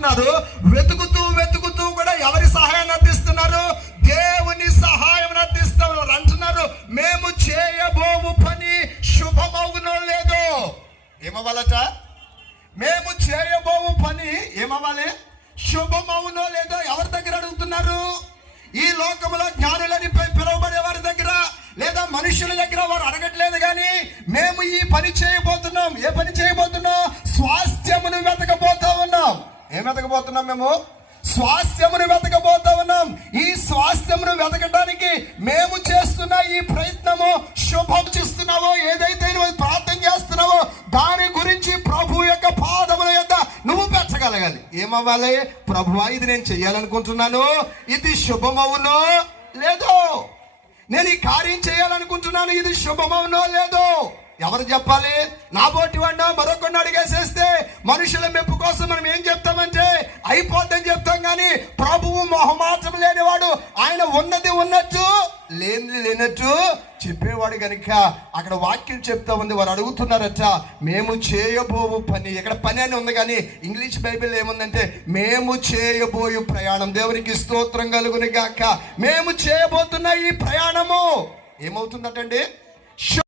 వెతుకుతున్నారు. వెతుకుతూ వెతుకుతూ కూడా ఎవరి సహాయాన్ని అర్థిస్తున్నారు? దేవుని సహాయం అర్థిస్తున్నారు. అంటున్నారు, మేము చేయబోవు పని శుభమవునో లేదో. ఏమవ్వాలట? మేము చేయబోవు పని ఏమవ్వాలి? శుభమవునో లేదో. ఎవరి దగ్గర అడుగుతున్నారు? ఈ లోకములో జ్ఞానులని పిలువబడే వారి దగ్గర, లేదా మనుషుల దగ్గర వారు అడగట్లేదు. కానీ మేము ఈ పని చేయబోతున్నాం. ఏ పని చేయబోతున్నాం? స్వాస్థ్యమును వెతకబోతా ఉన్నాం. ఏం వెతకబోతున్నాం? మేము స్వాస్థ్యమును వెతకబోతా ఉన్నాం. ఈ స్వాస్థ్యమును వెతకడానికి మేము చేస్తున్న ఈ ప్రయత్నము శుభం చేస్తున్నావో, ఏదైతే నువ్వు ప్రార్థన చేస్తున్నావో దాని గురించి ప్రభు యొక్క పాదముల యొక్క నువ్వు పెట్టగలగాలి. ఏమవ్వాలి? ప్రభువా, ఇది నేను చెయ్యాలనుకుంటున్నాను, ఇది శుభమవునో లేదో. నేను ఈ కార్యం చేయాలనుకుంటున్నాను, ఇది శుభమవునో లేదో. ఎవరు చెప్పాలి? నా బోటి వాడినో మరొకరిని అడిగేసేస్తే మనుషుల మెప్పు కోసం మనం ఏం చెప్తామంటే అయిపోద్దని చెప్తాం. కానీ ప్రభువు మొహమాటం లేనివాడు, ఆయన ఉన్నది ఉన్నట్టు లేనిది లేనట్టు చెప్పేవాడు కనుక అక్కడ వాక్యం చెప్తా ఉంది. వారు అడుగుతున్నారట, మేము చేయబోవు పని. ఇక్కడ పని అని ఉంది, కానీ ఇంగ్లీష్ బైబిల్ ఏముందంటే మేము చేయబోయు ప్రయాణం. దేవునికి స్తోత్రం కలుగును గాక. మేము చేయబోతున్న ఈ ప్రయాణము ఏమవుతుందటండి?